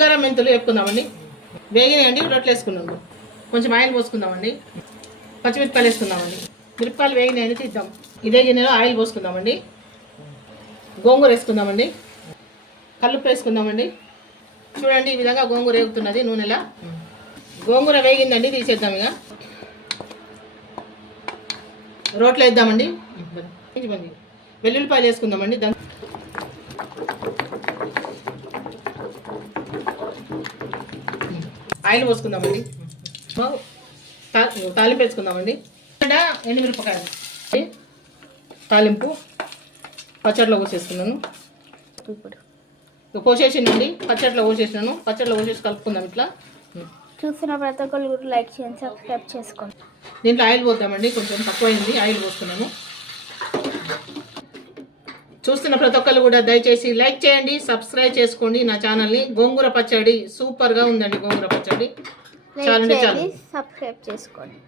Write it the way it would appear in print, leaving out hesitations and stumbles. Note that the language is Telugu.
జీలకర్ర మెంతులు వేపుకుందామండి. వేగినాయండి, రొట్టెలు వేసుకున్నాము. కొంచెం ఆయిల్ పోసుకుందామండి. పచ్చిమిరపకాయలు వేసుకుందామండి. మిరపకాయలు వేగినాయండి, తీద్దాం. ఇదే గిన్నెలో ఆయిల్ పోసుకుందామండి. గోంగూర వేసుకుందామండి. కల్లుప్పు వేసుకుందామండి. చూడండి, ఈ విధంగా గోంగూర వేగుతున్నది నూనెలా. గోంగూర వేగిందండి, తీసేద్దాం. ఇక రోట్లో వేద్దామండి. వెల్లుల్లిపాయలు వేసుకుందామండి. ఆయిల్ పోసుకుందామండి. తాలింపు వేసుకుందామండి. ఎండుమిరపకాయలు తాలింపు పచ్చడిలో పోసేసుకున్నాను. పోసేసిందండి, పచ్చడిలో పోసేసినాను. పచ్చడిలో పోసేసి కలుపుకుందాం. ఇట్లా చూసిన ప్రతి ఒక్కరు కూడా లైక్ చేయండి, సబ్స్క్రైబ్ చేసుకోండి. దీంట్లో ఆయిల్ పోద్దామండి. కొంచెం తక్కువైంది, ఆయిల్ పోస్తున్నాము. చూస్తున్న ప్రతి ఒక్కరు కూడా దయచేసి లైక్ చేయండి, సబ్స్క్రైబ్ చేసుకోండి నా ఛానల్ని. గోంగూర పచ్చడి సూపర్గా ఉందండి. గోంగూర పచ్చడి చాలా సబ్స్క్రైబ్ చేసుకోండి.